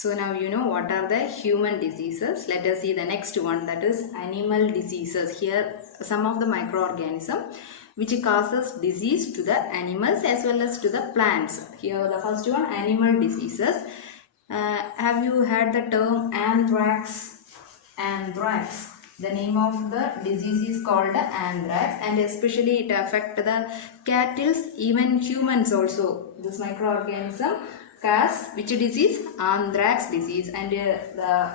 So now you know what are the human diseases. Let us see the next one, that is animal diseases. Here some of the microorganisms which causes disease to the animals as well as to the plants. Here the first one, animal diseases. Have you heard the term anthrax? Anthrax. The name of the disease is called anthrax, and especially it affects the cattle, even humans also. This microorganism cause which disease? Anthrax disease, and the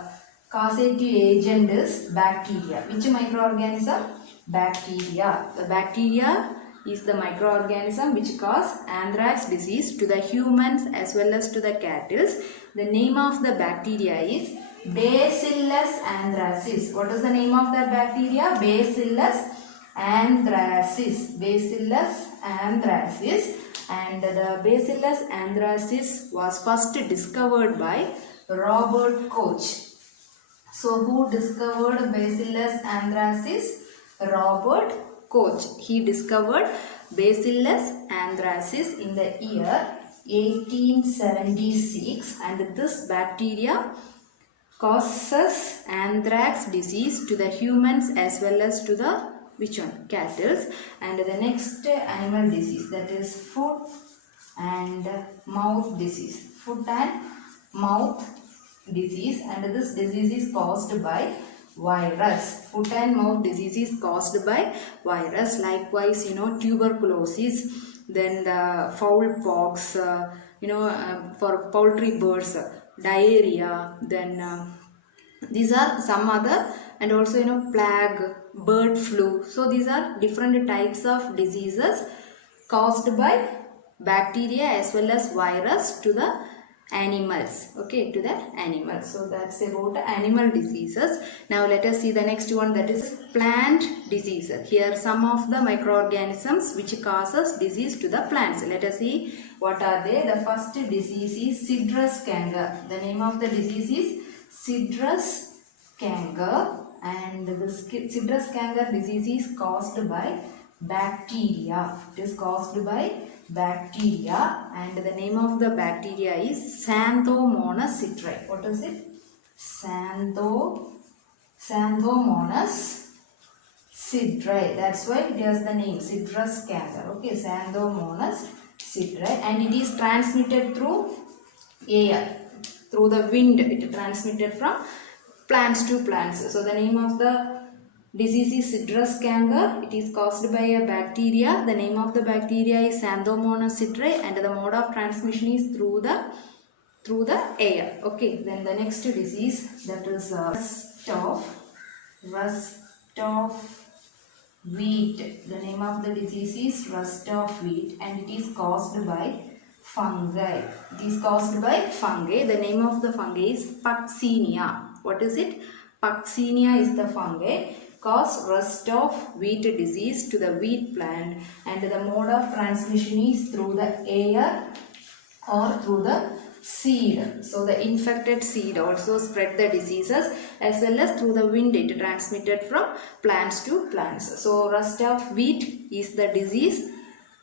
causative agent is bacteria. Which microorganism? Bacteria. The bacteria is the microorganism which cause anthrax disease to the humans as well as to the cattle. The name of the bacteria is Bacillus anthracis. What is the name of that bacteria? Bacillus anthracis. Bacillus anthracis. And the Bacillus anthracis was first discovered by Robert Koch. So who discovered Bacillus anthracis? Robert Koch. He discovered Bacillus anthracis in the year 1876, and this bacteria causes anthrax disease to the humans as well as to the which one? Cattle. And the next animal disease, that is foot and mouth disease. Foot and mouth disease, and this disease is caused by virus. Foot and mouth disease is caused by virus. Likewise, tuberculosis, then the fowl pox, for poultry birds, diarrhea, then these are some other, and also plague, bird flu. So these are different types of diseases caused by bacteria as well as virus to the animals. Okay, to the animals. So that's about animal diseases. Now let us see the next one, that is plant diseases. Here some of the microorganisms which causes disease to the plants. Let us see what are they. The first disease is citrus canker. The name of the disease is citrus canker, and the citrus canker disease is caused by bacteria. It is caused by bacteria, and the name of the bacteria is Xanthomonas citrei. What is it? Xanthomonas citrei. That's why it has the name citrus canker. Okay, Xanthomonas citrei, and it is transmitted through air, through the wind. It transmitted from plants to plants. So the name of the disease is citrus canker. It is caused by a bacteria. The name of the bacteria is Xanthomonas citrei, and the mode of transmission is through the air. Okay, then the next disease, that is rust of wheat. The name of the disease is rust of wheat, and it is caused by fungi. It is caused by fungi. The name of the fungi is Puccinia. What is it? Puccinia is the fungi cause rust of wheat disease to the wheat plant, and the mode of transmission is through the air or through the seed. So the infected seed also spread the diseases, as well as through the wind it transmitted from plants to plants. So rust of wheat is the disease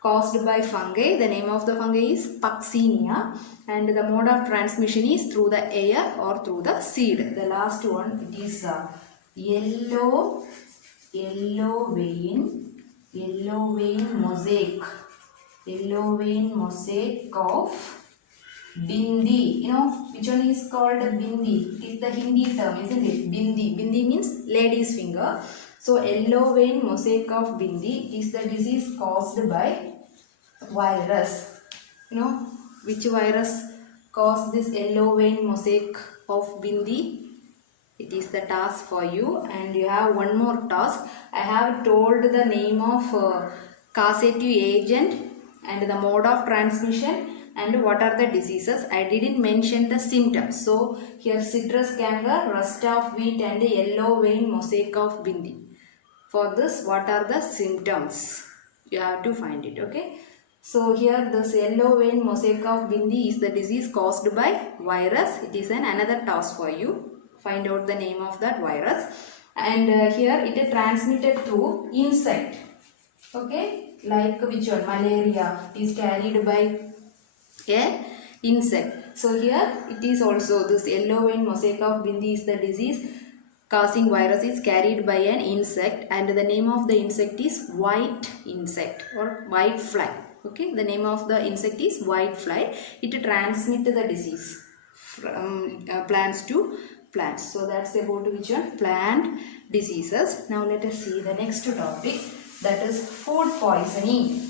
caused by fungi. The name of the fungi is Puccinia, and the mode of transmission is through the air or through the seed. The last one, it is yellow vein mosaic. Yellow vein mosaic of bindi. Which one is called bindi? It is the Hindi term, isn't it? Bindi. Bindi means lady's finger. So yellow vein mosaic of bindi is the disease caused by virus. Which virus caused this yellow vein mosaic of bindi? It is the task for you, and you have one more task. I have told the name of causative agent and the mode of transmission and what are the diseases. I didn't mention the symptoms. So here citrus canker, rust of wheat, and yellow vein mosaic of bindi. For this, what are the symptoms? You have to find it. Okay. So here this yellow vein mosaic of bindi is the disease caused by virus. It is another task for you. Find out the name of that virus, and here it is transmitted through insect. Okay, like which one? Malaria is carried by a insect. So here it is also this yellow vein mosaic of Bindi is the disease causing virus is carried by an insect, and the name of the insect is white insect or white fly. Okay, the name of the insect is white fly. It transmits the disease from plants to plants. So that's about which one? Plant diseases. Now let us see the next topic, that is food poisoning.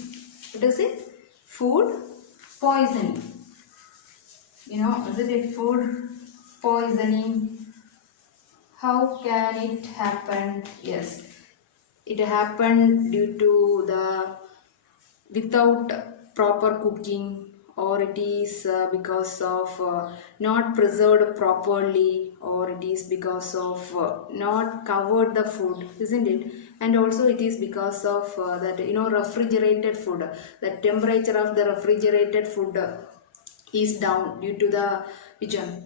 What is it? Food poisoning. You know, is it food poisoning? How can it happen? Yes, it happened due to the without proper cooking, or it is because of not preserved properly, or it is because of not covered the food, isn't it? And also it is because of that refrigerated food, the temperature of the refrigerated food is down due to the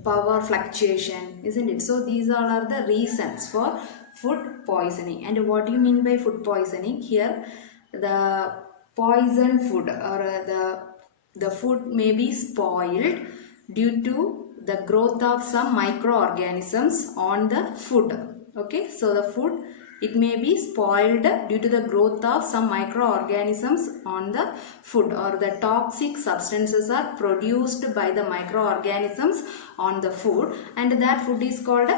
power fluctuation, isn't it? So these all are the reasons for food poisoning. And what do you mean by food poisoning? Here the poison food, or the food may be spoiled due to the growth of some microorganisms on the food. Okay, so the food, it may be spoiled due to the growth of some microorganisms on the food, or the toxic substances are produced by the microorganisms on the food, and that food is called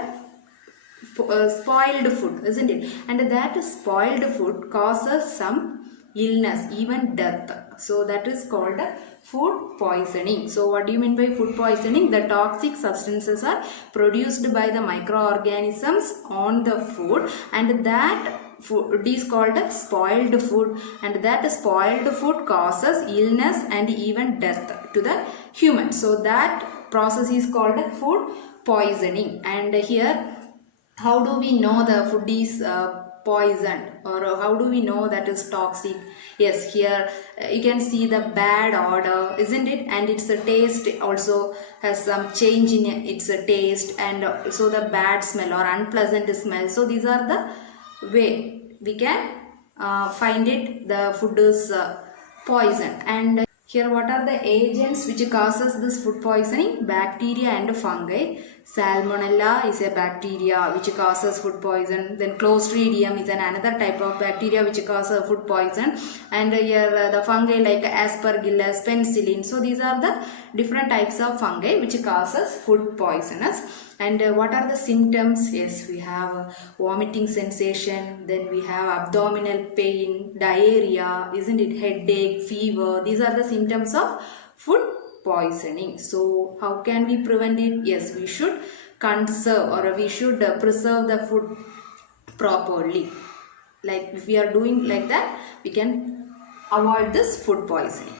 spoiled food, isn't it? And that spoiled food causes some illness, even death. So that is called food poisoning. So what do you mean by food poisoning? The toxic substances are produced by the microorganisms on the food, and that food is called spoiled food, and that spoiled food causes illness and even death to the human. So that process is called food poisoning. And here, how do we know the food is poisoned, or how do we know that is toxic? Yes, here you can see the bad odor, isn't it? And its taste also has some change in its taste, and so the bad smell or unpleasant smell. So these are the way we can find it, the food is poison. And here, what are the agents which causes this food poisoning? Bacteria and fungi. Salmonella is a bacteria which causes food poison. Then Clostridium is another type of bacteria which causes food poison. And here the fungi like Aspergillus, penicillin. So these are the different types of fungi which causes food poisonous. And what are the symptoms? Yes, we have vomiting sensation, then we have abdominal pain, diarrhea, isn't it? Headache, fever. These are the symptoms of food poisoning. So how can we prevent it? Yes, we should conserve, or we should preserve the food properly. Like if we are doing like that, we can avoid this food poisoning.